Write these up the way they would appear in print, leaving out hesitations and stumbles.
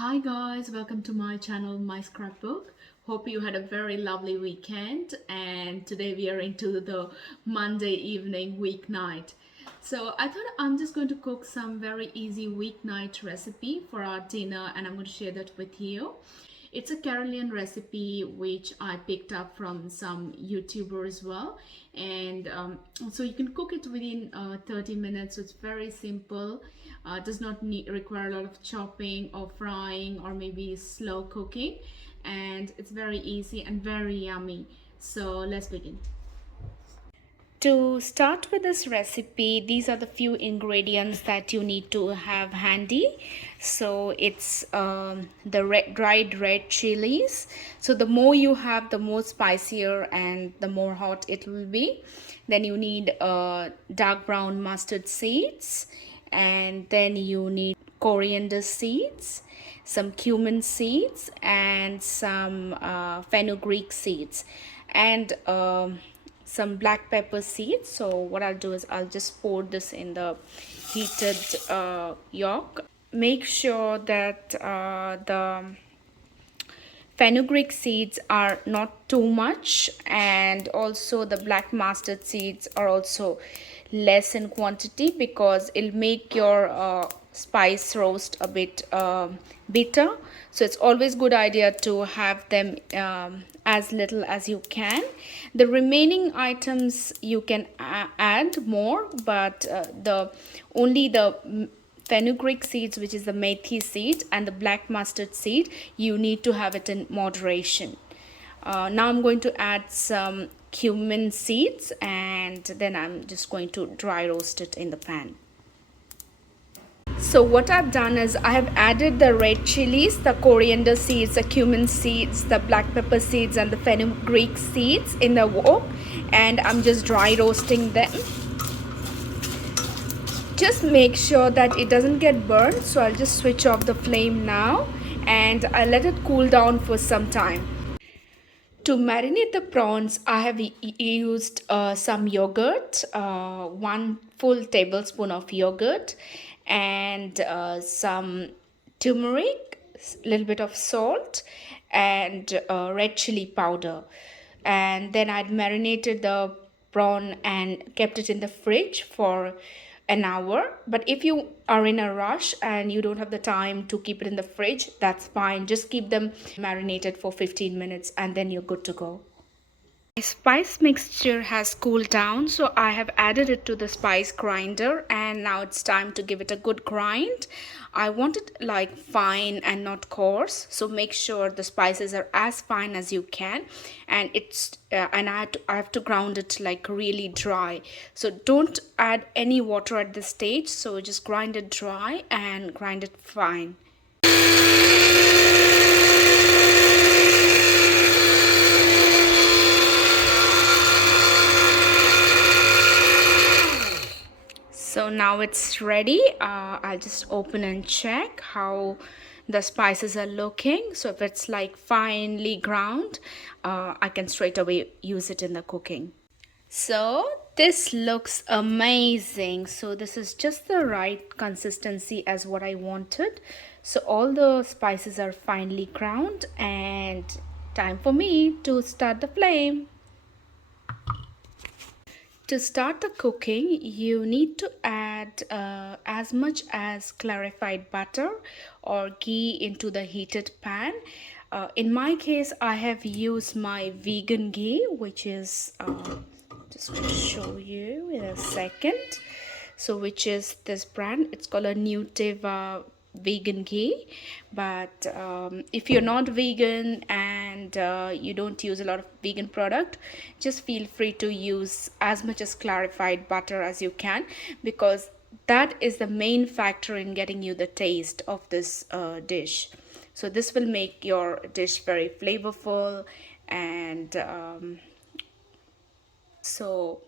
Hi guys, welcome to my channel, My Scrapbook. Hope you had a very lovely weekend, and today we are into the Monday evening weeknight. So I thought I'm just going to cook some very easy weeknight recipe for our dinner, and I'm going to share that with you. It's a Caribbean recipe which I picked up from some YouTuber as well, and so you can cook it within 30 minutes. So it's very simple. Does not require a lot of chopping or frying or maybe slow cooking, and it's very easy and very yummy. So let's begin. To start with this recipe, these are the few ingredients that you need to have handy. So it's dried red chilies. So the more you have, the more spicier and the more hot it will be. Then you need dark brown mustard seeds, and then you need coriander seeds, some cumin seeds, and some fenugreek seeds, and some black pepper seeds. So what I'll do is I'll just pour this in the heated yolk. Make sure that the fenugreek seeds are not too much, and also the black mustard seeds are also less in quantity, because it'll make your spice roast a bit bitter. So it's always good idea to have them as little as you can. The remaining items you can add more, but the only the fenugreek seeds, which is the methi seed, and the black mustard seed, you need to have it in moderation. Now I'm going to add some cumin seeds, and then I'm just going to dry roast it in the pan. So what I've done is I have added the red chilies, the coriander seeds, the cumin seeds, the black pepper seeds, and the fenugreek seeds in the wok, and I'm just dry roasting them. Just make sure that it doesn't get burned. So I'll just switch off the flame now, and I'll let it cool down for some time. To marinate the prawns, I have used some yogurt, 1 full tablespoon of yogurt, and some turmeric, a little bit of salt, and red chili powder. And then I'd marinated the prawn and kept it in the fridge for an hour. But if you are in a rush and you don't have the time to keep it in the fridge, that's fine. Just keep them marinated for 15 minutes and then you're good to go. My spice mixture has cooled down, so I have added it to the spice grinder, and now it's time to give it a good grind. I want it like fine and not coarse, so make sure the spices are as fine as you can, and I have to ground it like really dry. So don't add any water at this stage, so just grind it dry and grind it fine. So now it's ready. I'll just open and check how the spices are looking. So if it's like finely ground, I can straight away use it in the cooking. So this looks amazing. So this is just the right consistency as what I wanted. So all the spices are finely ground, and time for me to start the flame. To start the cooking, you need to add as much as clarified butter or ghee into the heated pan. In my case, I have used my vegan ghee, which is just going to show you in a second. So which is this brand. It's called a Nutiva vegan ghee. But if you're not vegan and you don't use a lot of vegan product, just feel free to use as much as clarified butter as you can, because that is the main factor in getting you the taste of this dish. So this will make your dish very flavorful. And so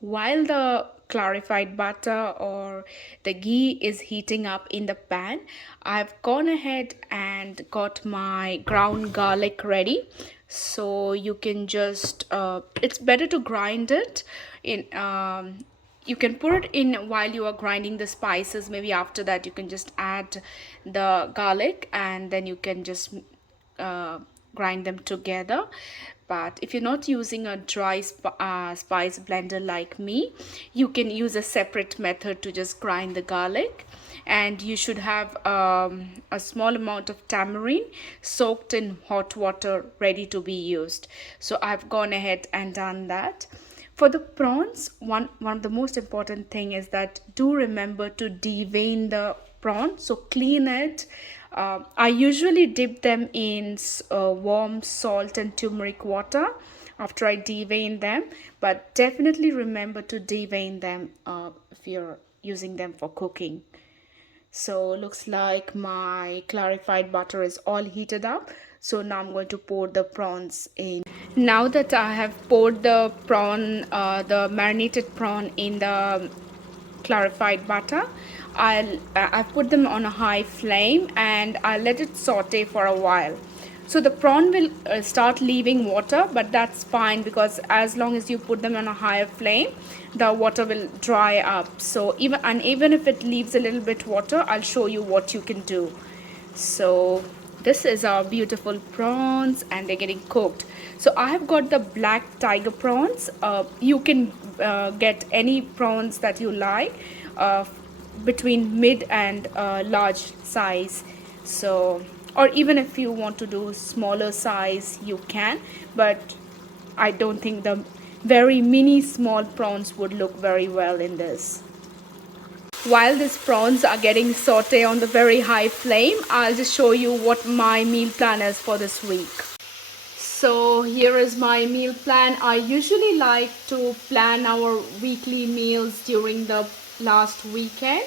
while the clarified butter or the ghee is heating up in the pan, I've gone ahead and got my ground garlic ready. So you can just it's better to grind it in you can put it in while you are grinding the spices. Maybe after that you can just add the garlic and then you can just uh, grind them together. But if you're not using a dry spice blender like me, you can use a separate method to just grind the garlic. And you should have a small amount of tamarind soaked in hot water ready to be used. So I've gone ahead and done that. For the prawns, one of the most important thing is that do remember to devein the prawn. So clean it. I usually dip them in warm salt and turmeric water after I devein them. But definitely remember to devein them if you're using them for cooking. So looks like my clarified butter is all heated up. So now I'm going to pour the prawns in. Now that I have poured the the marinated prawn in the clarified butter, I put them on a high flame and I let it saute for a while. So the prawn will start leaving water, but that's fine because as long as you put them on a higher flame, the water will dry up. So even if it leaves a little bit water, I'll show you what you can do. So this is our beautiful prawns and they're getting cooked. So I have got the black tiger prawns. You can get any prawns that you like, uh, between mid and large size. So, or even if you want to do smaller size, you can, but I don't think the very mini small prawns would look very well in this. While these prawns are getting sauté on the very high flame, I'll just show you what my meal plan is for this week. So here is my meal plan. I usually like to plan our weekly meals during the last weekend.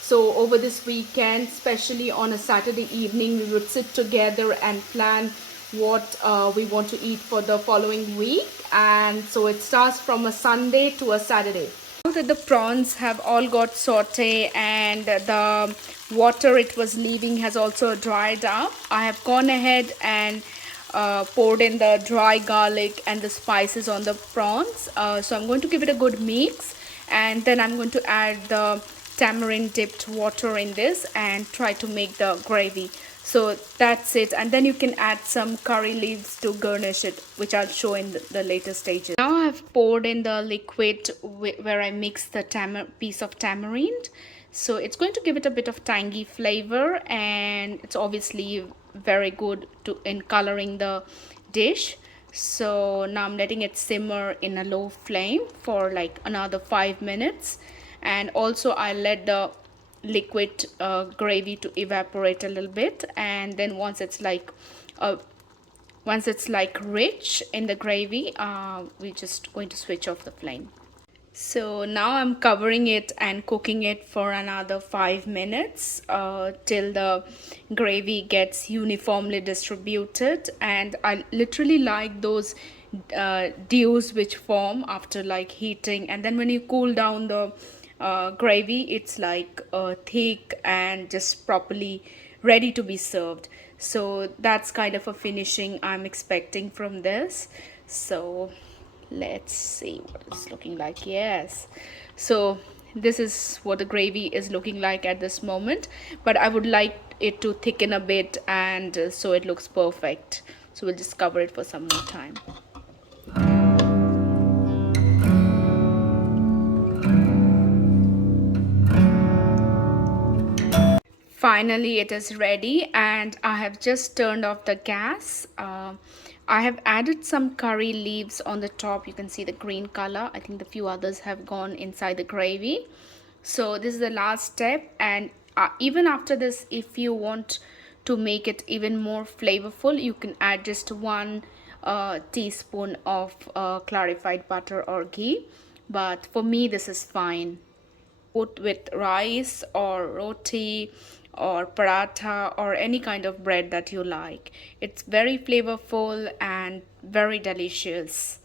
So over this weekend, especially on a Saturday evening, we would sit together and plan what we want to eat for the following week. And so it starts from a Sunday to a Saturday. Now that the prawns have all got sauté and the water it was leaving has also dried up, I have gone ahead and poured in the dry garlic and the spices on the prawns. So I'm going to give it a good mix, and then I'm going to add the tamarind dipped water in this and try to make the gravy. So that's it, and then you can add some curry leaves to garnish it, which I'll show in the later stages. Now I've poured in the liquid where I mix the piece of tamarind. So it's going to give it a bit of tangy flavor, and it's obviously very good in coloring the dish. So now I'm letting it simmer in a low flame for like another 5 minutes, and also I let the liquid gravy to evaporate a little bit, and then once it's like rich in the gravy, we're just going to switch off the flame. So now I'm covering it and cooking it for another 5 minutes till the gravy gets uniformly distributed. And I literally like those dews which form after like heating, and then when you cool down the gravy, it's like thick and just properly ready to be served. So that's kind of a finishing I'm expecting from this. So let's see what it's looking like. Yes, so this is what the gravy is looking like at this moment, but I would like it to thicken a bit, and so it looks perfect. So we'll just cover it for some more time. Finally it is ready, and I have just turned off the gas. I have added some curry leaves on the top. You can see the green color. I think the few others have gone inside the gravy. So this is the last step, and even after this, if you want to make it even more flavorful, you can add just 1 teaspoon of clarified butter or ghee, but for me this is fine. Put with rice or roti or paratha or any kind of bread that you like. It's very flavorful and very delicious.